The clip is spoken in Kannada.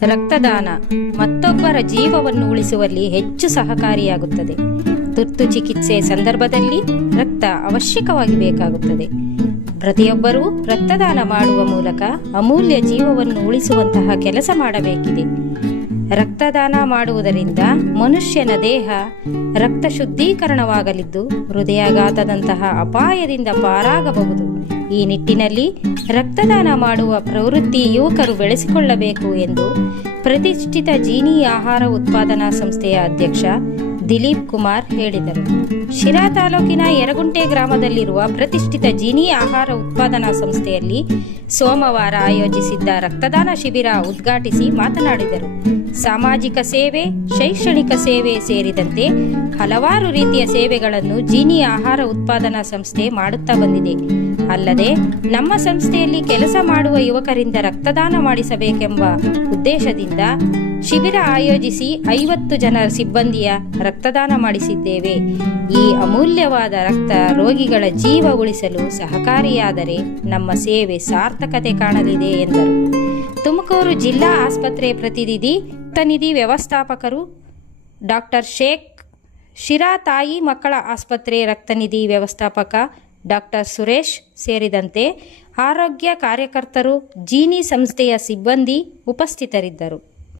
ರಕ್ತದಾನ ಮತ್ತೊಬ್ಬರ ಜೀವವನ್ನು ಉಳಿಸುವಲ್ಲಿ ಹೆಚ್ಚು ಸಹಕಾರಿಯಾಗುತ್ತದೆ. ತುರ್ತು ಚಿಕಿತ್ಸೆ ಸಂದರ್ಭದಲ್ಲಿ ರಕ್ತ ಅವಶ್ಯಕವಾಗಿ ಬೇಕಾಗುತ್ತದೆ. ಪ್ರತಿಯೊಬ್ಬರೂ ರಕ್ತದಾನ ಮಾಡುವ ಮೂಲಕ ಅಮೂಲ್ಯ ಜೀವವನ್ನು ಉಳಿಸುವಂತಹ ಕೆಲಸ ಮಾಡಬೇಕಿದೆ. ರಕ್ತದಾನ ಮಾಡುವುದರಿಂದ ಮನುಷ್ಯನ ದೇಹ ರಕ್ತ ಶುದ್ಧೀಕರಣವಾಗಲಿದ್ದು ಹೃದಯಾಘಾತದಂತಹ ಅಪಾಯದಿಂದ ಪಾರಾಗಬಹುದು. ಈ ನಿಟ್ಟಿನಲ್ಲಿ ರಕ್ತದಾನ ಮಾಡುವ ಪ್ರವೃತ್ತಿ ಯುವಕರು ಬೆಳೆಸಿಕೊಳ್ಳಬೇಕು ಎಂದು ಪ್ರತಿಷ್ಠಿತ ಜೀನಿ ಆಹಾರ ಉತ್ಪಾದನಾ ಸಂಸ್ಥೆಯ ಅಧ್ಯಕ್ಷ ದಿಲೀಪ್ ಕುಮಾರ್ ಹೇಳಿದರು. ಶಿರಾ ತಾಲೂಕಿನ ಯರಗುಂಟೆ ಗ್ರಾಮದಲ್ಲಿರುವ ಪ್ರತಿಷ್ಠಿತ ಜೀನಿ ಆಹಾರ ಉತ್ಪಾದನಾ ಸಂಸ್ಥೆಯಲ್ಲಿ ಸೋಮವಾರ ಆಯೋಜಿಸಿದ್ದ ರಕ್ತದಾನ ಶಿಬಿರ ಉದ್ಘಾಟಿಸಿ ಮಾತನಾಡಿದರು. ಸಾಮಾಜಿಕ ಸೇವೆ, ಶೈಕ್ಷಣಿಕ ಸೇವೆ ಸೇರಿದಂತೆ ಹಲವಾರು ರೀತಿಯ ಸೇವೆಗಳನ್ನು ಜೀನಿ ಆಹಾರ ಉತ್ಪಾದನಾ ಸಂಸ್ಥೆ ಮಾಡುತ್ತಾ ಬಂದಿದೆ. ಅಲ್ಲದೆ ನಮ್ಮ ಸಂಸ್ಥೆಯಲ್ಲಿ ಕೆಲಸ ಮಾಡುವ ಯುವಕರಿಂದ ರಕ್ತದಾನ ಮಾಡಿಸಬೇಕೆಂಬ ಉದ್ದೇಶದಿಂದ ಶಿಬಿರ ಆಯೋಜಿಸಿ 50 ಜನ ಸಿಬ್ಬಂದಿಯ ರಕ್ತದಾನ ಮಾಡಿಸಿದ್ದೇವೆ. ಈ ಅಮೂಲ್ಯವಾದ ರಕ್ತ ರೋಗಿಗಳ ಜೀವ ಉಳಿಸಲು ಸಹಕಾರಿಯಾದರೆ ನಮ್ಮ ಸೇವೆ ಸಾರ್ಥಕತೆ ಕಾಣಲಿದೆ ಎಂದರು. ತುಮಕೂರು ಜಿಲ್ಲಾ ಆಸ್ಪತ್ರೆ ಪ್ರತಿನಿಧಿ ರಕ್ತನಿಧಿ ವ್ಯವಸ್ಥಾಪಕರು ಡಾಕ್ಟರ್ ಶೇಖ್, ಶಿರಾ ತಾಯಿ ಮಕ್ಕಳ ಆಸ್ಪತ್ರೆ ರಕ್ತನಿಧಿ ವ್ಯವಸ್ಥಾಪಕ ಡಾಕ್ಟರ್ ಸುರೇಶ್ ಸೇರಿದಂತೆ ಆರೋಗ್ಯ ಕಾರ್ಯಕರ್ತರು, ಜೀನಿ ಸಂಸ್ಥೆಯ ಸಿಬ್ಬಂದಿ ಉಪಸ್ಥಿತರಿದ್ದರು.